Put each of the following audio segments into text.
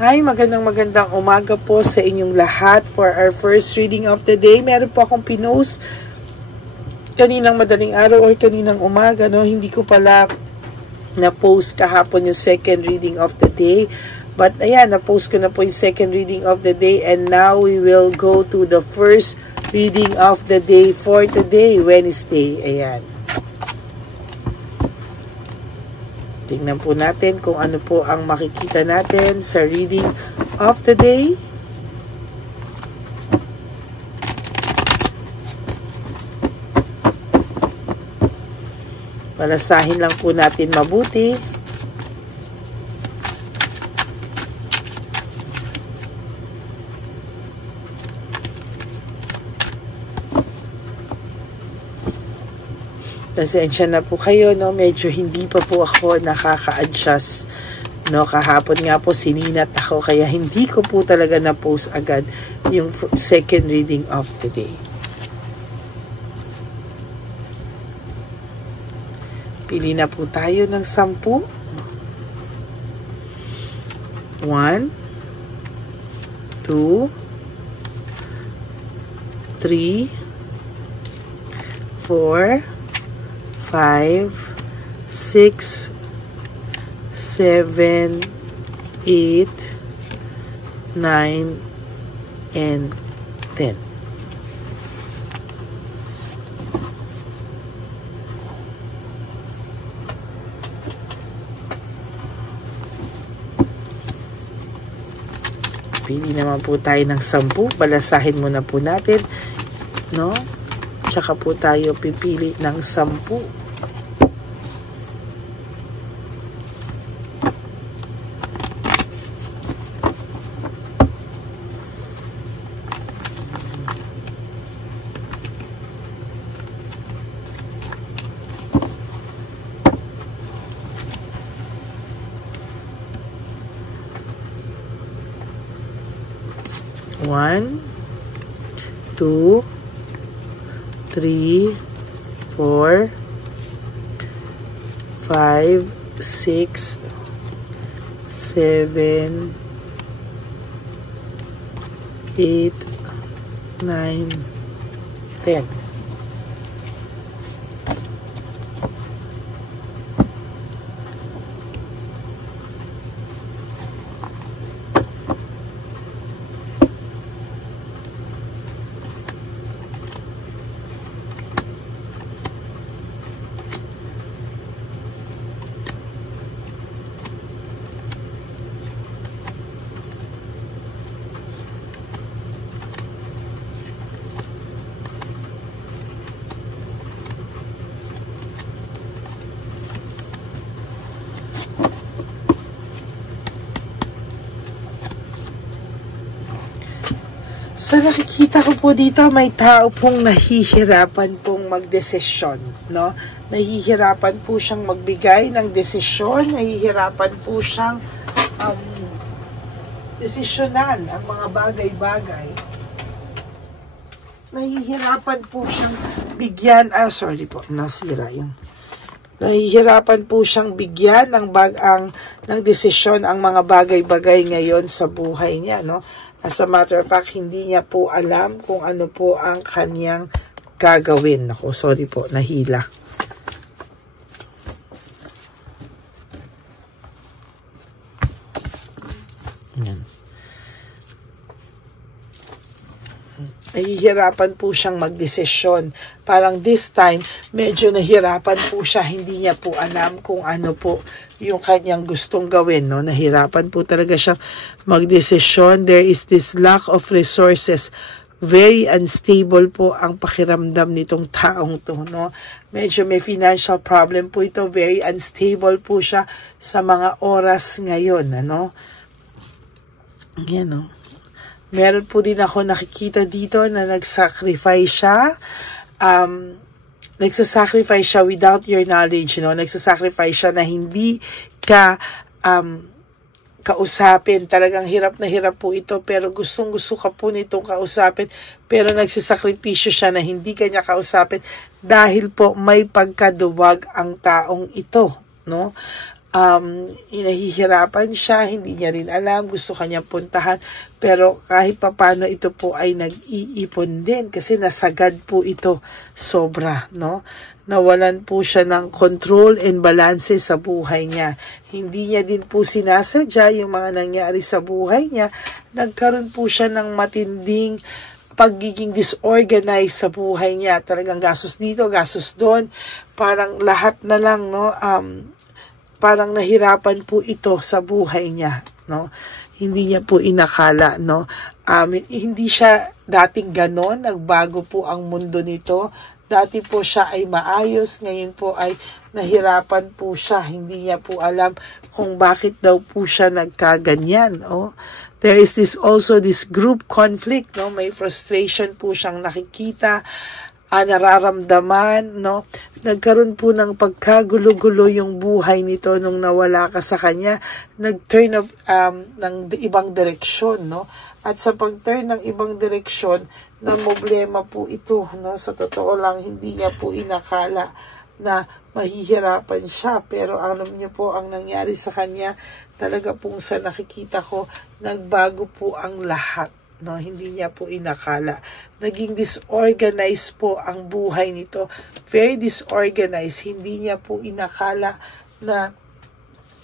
Hi, magandang umaga po sa inyong lahat. For our first reading of the day, meron po akong pinost kaninang madaling araw or kaninang umaga, no? Hindi ko pala na-post kahapon yung second reading of the day. But ayan, na-post ko na po yung second reading of the day, and now we will go to the first reading of the day for today, Wednesday. Ayan. Tingnan po natin kung ano po ang makikita natin sa reading of the day. Balasahin lang po natin mabuti. Pasensya na po kayo, no? Medyo hindi pa po ako nakaka-adjust, no? Kahapon nga po sininat ako, kaya hindi ko po talaga na-post agad yung second reading of the day. Pili na po tayo ng 10. 1, 2, 3, 4, 5, 6, 7, 8, 9, and 10. Pili naman po tayo ng 10. Balasahin muna po natin, no? Tsaka po tayo pipili ng 10. One, 2, 3, 4, 5, 6, 7, 8, 9, 10. Sa nakikita ko po dito, may tao pong nahihirapan pong magdesisyon, no? Nahihirapan po siyang magbigay ng desisyon, nahihirapan po siyang desisyonan ang mga bagay-bagay. Nahihirapan po siyang bigyan, sorry po, nasira yung. Nahihirapan po siyang bigyan ng desisyon ang mga bagay-bagay ngayon sa buhay niya, no? As a matter of fact, hindi niya po alam kung ano po ang kanyang gagawin. Ako, sorry po, nahila. Yan. Nahihirapan po siyang magdesisyon. Parang this time, medyo nahirapan po siya. Hindi niya po alam kung ano po yung kanyang gustong gawin, no? Nahirapan po talaga siya magdesisyon. There is this lack of resources. Very unstable po ang pakiramdam nitong taong to, no? Medyo may financial problem po ito. Very unstable po siya sa mga oras ngayon, ano? Yan, no? Meron po din ako nakikita dito na nagsacrifice siya. Nagsasacrifice siya without your knowledge, no? Nagsasacrifice siya na hindi ka kausapin. Talagang hirap na hirap po ito, pero gustong-gusto ka po nitong kausapin, pero nagsisakripisyo siya na hindi ka niya kausapin dahil po may pagkaduwag ang taong ito, no? Inahihirapan siya, hindi niya rin alam, gusto kanya puntahan, pero kahit papano ito po ay nag-iipon din kasi nasagad po ito sobra, no? Nawalan po siya ng control and balance sa buhay niya. Hindi niya din po sinasadya yung mga nangyari sa buhay niya. Nagkaroon po siya ng matinding pagiging disorganized sa buhay niya. Talagang gastos dito, gastos doon, parang lahat na lang, no? Parang nahirapan po ito sa buhay niya, no? Hindi niya po inakala, no? Hindi siya dating ganon, nagbago po ang mundo nito. Dati po siya ay maayos, ngayon po ay nahirapan po siya. Hindi niya po alam kung bakit daw po siya nagkaganyan, oh. There is also this group conflict, no? May frustration po siyang nakikita, nararamdaman, no? Nagkaroon po ng pagkagulo-gulo yung buhay nito nung nawala ka sa kanya. Nag-turn ng ibang direksyon, no? At sa pag-turn ng ibang direksyon, na problema po ito, no? Sa totoo lang, hindi niya po inakala na mahihirapan siya. Pero alam niyo po, ang nangyari sa kanya, talaga pong sa nakikita ko, nagbago po ang lahat. No, hindi niya po inakala. Naging disorganized po ang buhay nito. Very disorganized. Hindi niya po inakala na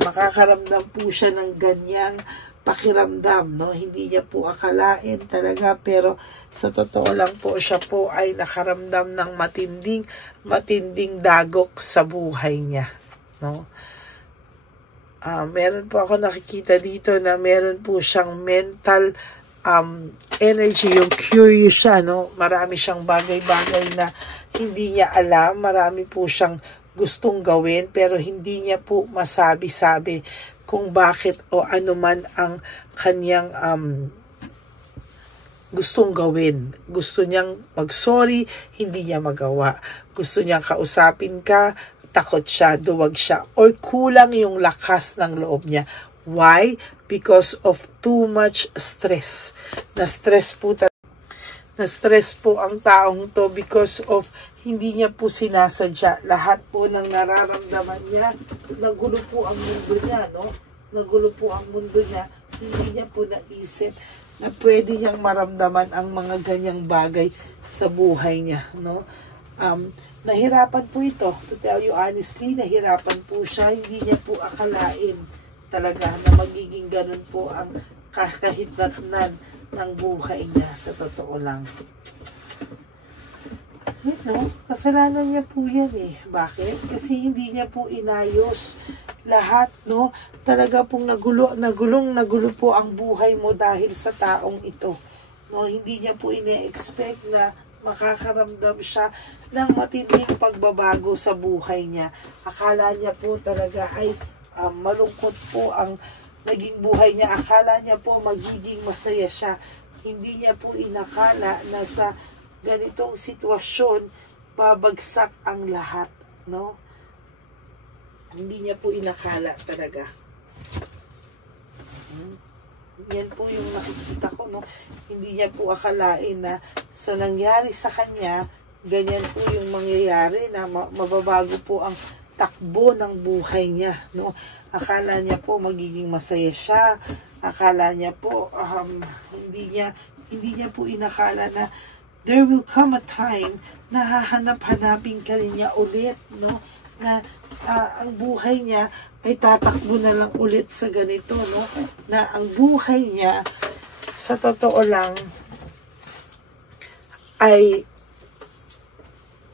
makakaramdam po siya ng ganyang pakiramdam. No? Hindi niya po akalain talaga. Pero sa totoo lang po, siya po ay nakaramdam ng matinding dagok sa buhay niya. No? Meron po ako nakikita dito na meron po siyang mental energy, yung curious siya, no? Marami siyang bagay-bagay na hindi niya alam, marami po siyang gustong gawin, pero hindi niya po masabi-sabi kung bakit o ano man ang kanyang gustong gawin. Gusto niyang mag-sorry, hindi niya magawa. Gusto niyang kausapin ka, takot siya, duwag siya, or kulang yung lakas ng loob niya. Why? Because of too much stress. Na-stress po ang taong to because of hindi niya po sinasadya. Lahat po ng nararamdaman niya, nagulo po ang mundo niya, no? Nagulo po ang mundo niya. Hindi niya po naisip na pwede niyang maramdaman ang mga ganyang bagay sa buhay niya, no? Nahirapan po ito. To tell you honestly, nahirapan po siya. Hindi niya po akalain talaga na magiging ganun po ang kahitlatnan ng buhay niya, sa totoo lang. No? Kasalanan niya po yan eh. Bakit? Kasi hindi niya po inayos lahat, no? Talaga pong nagulo po ang buhay mo dahil sa taong ito. No? Hindi niya po ine-expect na makakaramdam siya ng matinding pagbabago sa buhay niya. Akala niya po talaga ay malungkot po ang naging buhay niya. Akala niya po magiging masaya siya. Hindi niya po inakala na sa ganitong sitwasyon babagsak ang lahat, no? Hindi niya po inakala talaga. Yan po yung nakikita ko, no? Hindi niya po akalain na sa nangyari sa kanya, ganyan po yung mangyayari, na mababago po ang takbo ng buhay niya, no? Akala niya po magiging masaya siya. Akala niya po hindi niya po inakala na there will come a time na hahanap-hanapin ka rin niya ulit, no? Na ang buhay niya ay tatakbo na lang ulit sa ganito, no? Na ang buhay niya, sa totoo lang, ay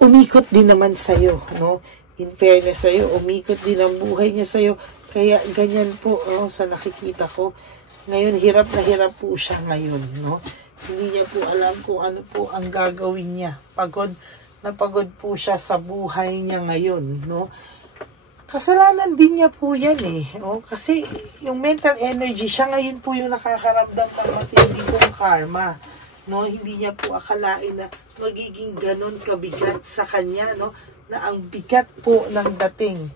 umikot din naman sa'yo, no? In fairness sa'yo, umikot din ang buhay niya sa'yo. Kaya ganyan po, sa nakikita ko. Ngayon, hirap na hirap po siya ngayon, no? Hindi niya po alam kung ano po ang gagawin niya. Pagod po siya sa buhay niya ngayon, no? Kasalanan din niya po yan eh. No? Kasi yung mental energy, siya ngayon po yung nakakaramdam ng matindi pong karma. No? Hindi niya po akalain na magiging ganon kabigat sa kanya, no? Na ang bigat po ng dating.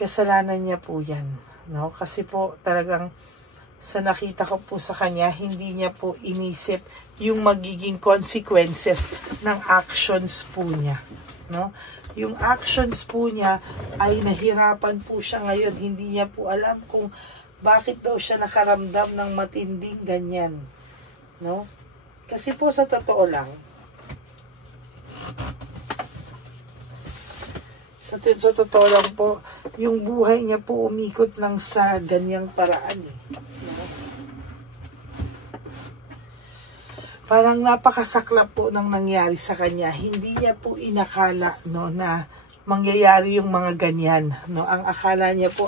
Kasalanan niya po yan. No? Kasi po talagang sa nakita ko po sa kanya, hindi niya po inisip yung magiging consequences ng actions po niya, no? Yung actions po niya ay nahirapan po siya ngayon. Hindi niya po alam kung bakit daw siya nakaramdam ng matinding ganyan, no? Kasi po sa totoo lang, sa totoo lang po, yung buhay niya po umikot lang sa ganyang paraan eh. No? Parang napakasaklap po ng nangyari sa kanya. Hindi niya po inakala, no, na mangyayari yung mga ganyan, no? Ang akala niya po,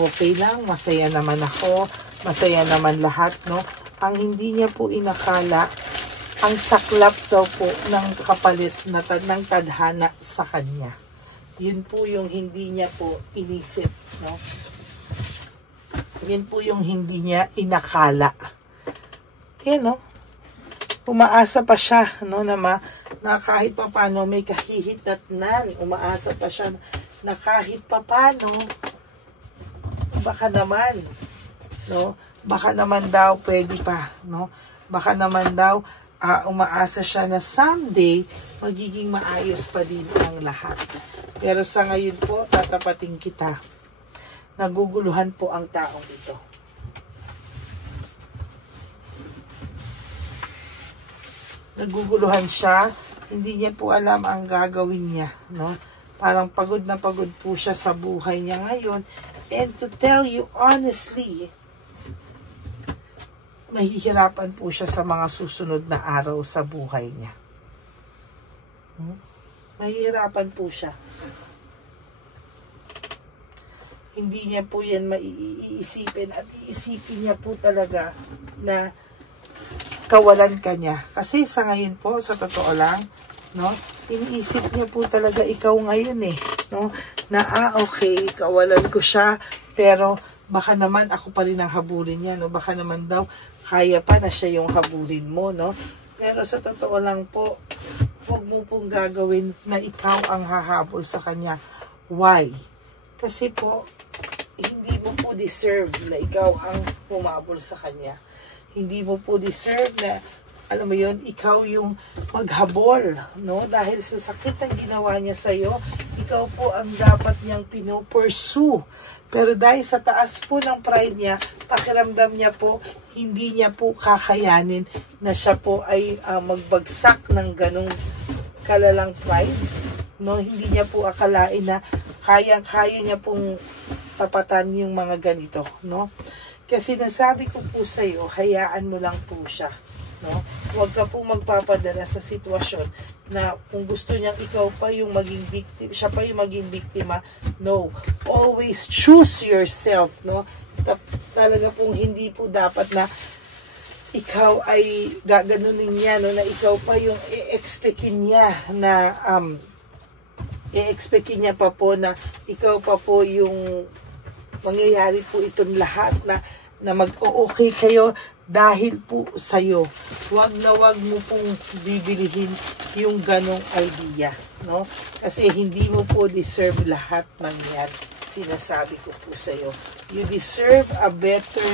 okay lang, masaya naman ako, masaya naman lahat, no? Ang hindi niya po inakala, ang saklap daw po ng kapalit ng tadhana sa kanya. Yun po yung hindi niya po inisip, no? Yun po yung hindi niya inakala. Kaya, no? Umaasa pa siya, no, na kahit papano may kahihitatnan. Umaasa pa siya na kahit papano, baka naman, no? Baka naman daw pwede pa, no? Baka naman daw umaasa siya na someday magiging maayos pa din ang lahat. Pero sa ngayon po, tatapatin kita, naguguluhan po ang taong ito. Naguguluhan siya, hindi niya po alam ang gagawin niya, no? Parang pagod na pagod po siya sa buhay niya ngayon. And to tell you honestly, mahihirapan po siya sa mga susunod na araw sa buhay niya. Mahihirapan po siya. Hindi niya po yan maiisipin at iisipin niya po talaga na kawalan ka niya. Kasi sa ngayon po, sa totoo lang, no, iniisip niya po talaga ikaw ngayon eh, no, na okay, kawalan ko siya, pero baka naman ako pa rin ang habulin niya, no, baka naman daw kaya pa na siya yung habulin mo, no. Pero sa totoo lang po, huwag mo pong gagawin na ikaw ang hahabol sa kanya. Why? Kasi po, hindi mo po deserve na ikaw ang humabol sa kanya. Hindi mo po deserve na, alam mo yon, ikaw yung maghabol, no? Dahil sa sakit ang ginawa niya sa'yo, ikaw po ang dapat niyang pino-pursue. Pero dahil sa taas po ng pride niya, pakiramdam niya po, hindi niya po kakayanin na siya po ay magbagsak ng ganong kalalang pride, no? Hindi niya po akalain na kaya niya pong tapatan yung mga ganito, no? Kasi nasabi ko po sa iyo, hayaan mo lang po siya, no? Huwag ka po magpapadala sa sitwasyon na kung gusto niyang ikaw pa yung maging victim, siya pa yung maging biktima. No, always choose yourself, no? Talaga pong hindi po dapat na ikaw ay gaganunin niya, no, na ikaw pa yung i-expectin niya na i-expectin niya pa po na ikaw pa po yung mangyayari po itong lahat na mag-o-okay kayo dahil po sa'yo. Huwag mo pong bibilihin yung ganong idea, no? Kasi hindi mo po deserve lahat ng yan. Sinasabi ko po sa'yo. You deserve a better,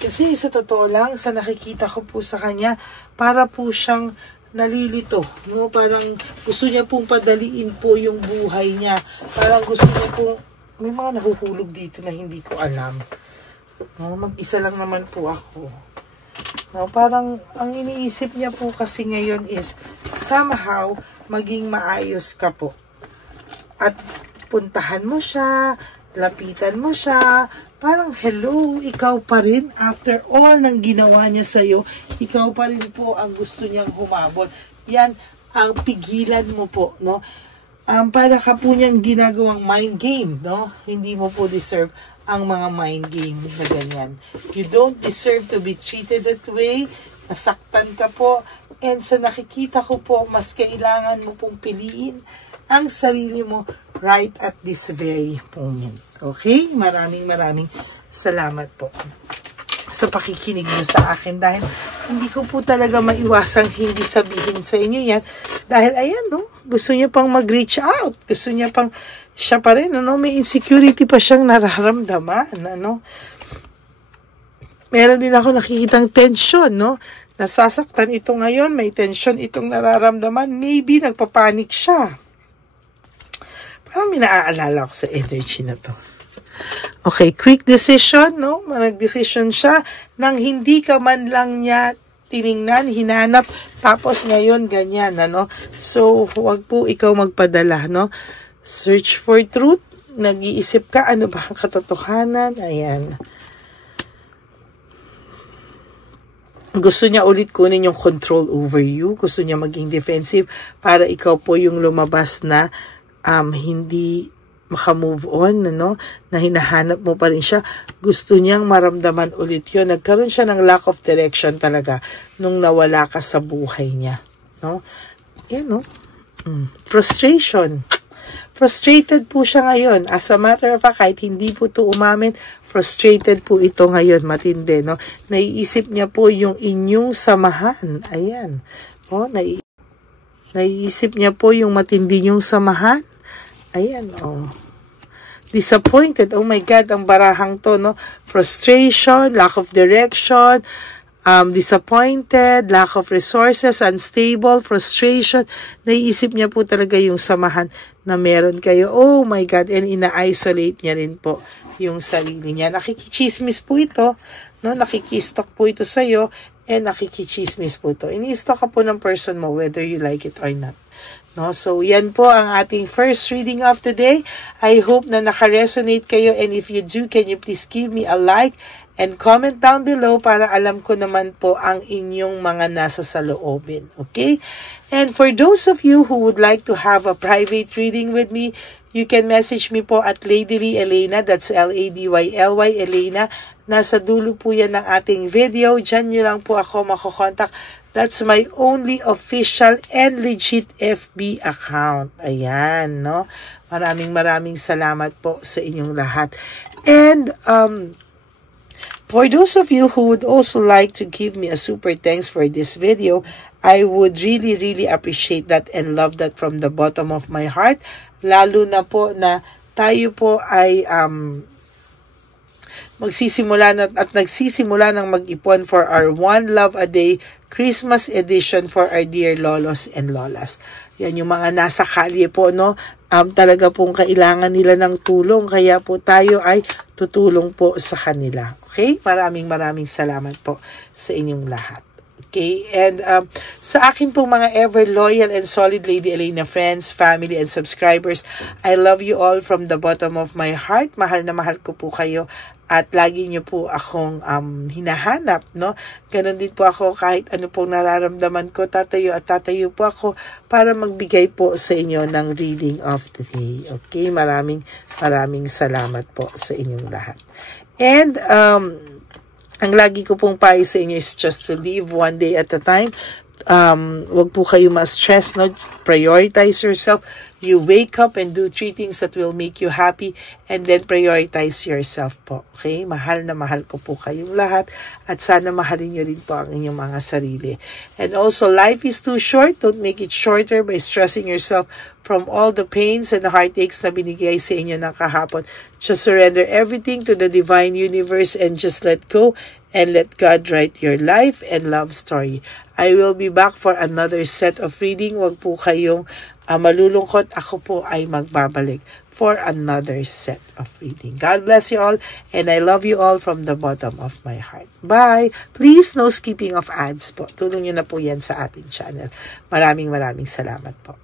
kasi sa totoo lang, sa nakikita ko po sa kanya, para po siyang nalilito, no? Parang gusto niya pong padaliin po yung buhay niya. Parang gusto niya pong, may mga nahuhulog dito na hindi ko alam. No, mag-isa lang naman po ako. No, parang ang iniisip niya po kasi ngayon is somehow maging maayos ka po. At puntahan mo siya, lapitan mo siya, parang hello, ikaw pa rin, after all ng ginawa niya sa'yo, ikaw pa rin po ang gusto niyang humabol. Yan ang pigilan mo po, no? Para ka po niyang ginagawang mind game, no? Hindi mo po deserve ang mga mind game na ganyan. You don't deserve to be treated that way. Nasaktan ka po. And sa nakikita ko po, mas kailangan mo pong piliin ang sarili mo right at this very moment. Okay? Maraming salamat po sa pakikinig mo sa akin dahil hindi ko po talaga maiwasang hindi sabihin sa inyo yan Dahil ayan, no, gusto niya pang mag-reach out. Gusto niya pang, siya pa rin, ano, may insecurity pa siyang nararamdaman, ano. Meron din ako nakikitang tension, no. Nasasaktan ito ngayon, may tension itong nararamdaman. Maybe nagpapanik siya. Parang may naaalala ko sa energy na to. Okay, quick decision, no? Nag-decision siya nang hindi ka man lang niya tiningnan, hinanap, tapos ngayon ganyan, ano? So, huwag po ikaw magpadala, no? Search for truth. Nag-iisip ka, ano ba ang katotohanan? Ayan. Gusto niya ulit kunin yung control over you. Gusto niya maging defensive para ikaw po yung lumabas na hindi makamove on, no? Na hinahanap mo pa rin siya. Gusto niyang maramdaman ulit yun. Nagkaroon siya ng lack of direction talaga nung nawala ka sa buhay niya, no? Yan, no? Frustration. Frustrated po siya ngayon. As a matter of fact, kahit hindi po ito umamin, frustrated po ito ngayon. Matindi, no? Naiisip niya po yung inyong samahan. Ayan. O, naiisip niya po yung matindi niyong samahan. Ayan, oh. Disappointed. Oh my God, ang barahang to, no? Frustration, lack of direction, disappointed, lack of resources, unstable, frustration. Naiisip niya po talaga yung samahan na meron kayo. Oh my God, and ina-isolate niya rin po yung sarili niya. Nakikichismis po ito, no? Nakikistalk po ito sa'yo, and nakikichismis po ito. Ini-stalk ka po ng person mo, whether you like it or not. No, so yan po ang ating first reading of the day. I hope na naka-resonate kayo, and if you do, can you please give me a like and comment down below para alam ko naman po ang inyong mga nasa saloobin. Okay? And for those of you who would like to have a private reading with me, you can message me po at Ladyly Elena, that's Ladyly Elena. Nasa dulo po yan ng ating video. Diyan nyo lang po ako makokontak. That's my only official and legit FB account. Ayan, no? Maraming salamat po sa inyong lahat. And, for those of you who would also like to give me a super thanks for this video, I would really appreciate that and love that from the bottom of my heart. Lalo na po na tayo po ay magsisimula at nagsisimula ng mag-ipon for our One Love a Day Christmas edition for our dear lolos and lolas. Yan yung mga nasa kalye po, no? Talaga pong kailangan nila ng tulong, kaya po tayo ay tutulong po sa kanila. Okay? Maraming salamat po sa inyong lahat. Okay? And sa akin pong mga ever loyal and solid Lady Elena friends, family, and subscribers, I love you all from the bottom of my heart. Mahal na mahal ko po kayo. At lagi niyo po akong hinahanap, no? Ganon din po ako, kahit ano pong nararamdaman ko, tatayo po ako para magbigay po sa inyo ng reading of the day. Okay? Maraming salamat po sa inyong lahat. And, ang lagi ko pong payo sa inyo is just to live one day at a time. Wag po kayo ma-stress, no? Prioritize yourself. You wake up and do 3 things that will make you happy, and then prioritize yourself po. Okay? Mahal na mahal ko po kayong lahat, at sana mahalin nyo rin po ang inyong mga sarili. And also, life is too short. Don't make it shorter by stressing yourself from all the pains and heartaches na binigay sa inyo ng kahapon. Just surrender everything to the divine universe and just let go and let God write your life and love story. I will be back for another set of reading. Wag po kayong malulungkot. Ako po ay magbabalik for another set of reading. God bless you all, and I love you all from the bottom of my heart. Bye! Please, no skipping of ads po. Tulong nyo na po yan sa ating channel. Maraming salamat po.